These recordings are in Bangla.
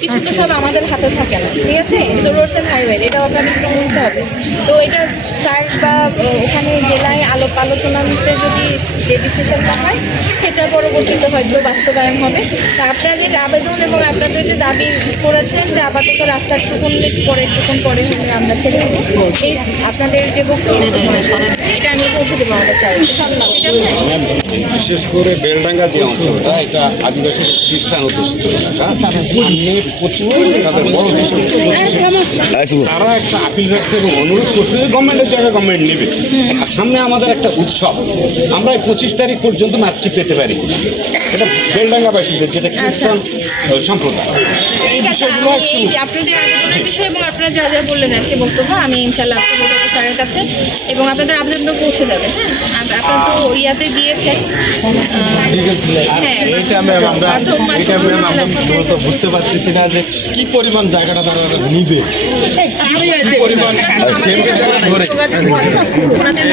কিছু তো সব আমাদের হাতে থাকে না, ঠিক আছে? এটা তো রোডস হাইওয়ে এটাও আপনাদের একটু বুঝতে হবে। তো এটা স্যার বা ওখানে জেলায় আলোপ আলোচনাতে যদি যে ডিসিশনটা হয়, সেটা পরবর্তীতে হয়তো বাস্তবায়ন হবে। তা আপনাদের আবেদন এবং আপনাদের যে দাবি করেছেন যে আপাতত রাস্তা একটুকুন পরে একটুকুন পরে আমরা ছেড়ে দেবো, এই আপনাদের যে বক্তব্য, এটা বিশেষ করে বেলডাঙ্গা যে অঞ্চলটা, এটা আদিবাসী খ্রিস্টান অধ্যুষিত এলাকা। পঁচিশ তাদের বড় তারা একটা আপিল রাখতে এবং অনুরোধ করছে যে গভর্নমেন্টের জায়গায় গভর্নমেন্ট নেবে। সামনে আমাদের একটা উৎসব। আমরা এই পঁচিশ তারিখ পর্যন্ত মাতৃ পেতে পারি। এটা বেলডাঙ্গাবাসীদের যেটা খ্রিস্টান সম্প্রদায়। এই বিষয়গুলো আপনাদের আবেদনের বিষয় এবং আপনারা যা যা বললেন আর কি বক্তব্য আমি ইনশাল্লাহ আপনাদের কাছে স্যারের কাছে এবং আপনাদের আবেদনটা পৌঁছে যাবে। হ্যাঁ আপনারা তো ইয়াতে দিয়েছেন হ্যাঁ, ম্যাম আমরা এটা ম্যাম আমরা মূলত বুঝতে পারতেছি না যে কি পরিমাণ জায়গাটা তারা নিবে। পরিমাণ ধরে। ওনাদের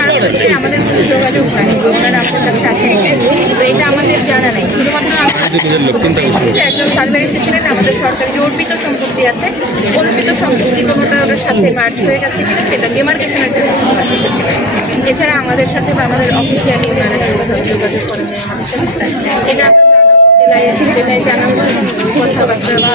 আমাদের যোগাযোগ ওনারা কাছে তো এটা আমাদের নেই। একজন সার্ভে এসেছিলেন আমাদের সরকারি যে অর্পিত সম্পত্তি আছে অর্পিত সম্পত্তি কোনোটা ওটার সাথে মার্চ হয়ে গেছে কিনা সেটা ডেমার্কেশনের জন্য শুধুমাত্র এসেছিলেন এছাড়া আমাদের সাথে বা আমাদের অফিসিয়ালি ওনারা যোগাযোগ করেন আমাদের সাথে এটা জেলায় জেলায় জানাব। কথাবার্তা বা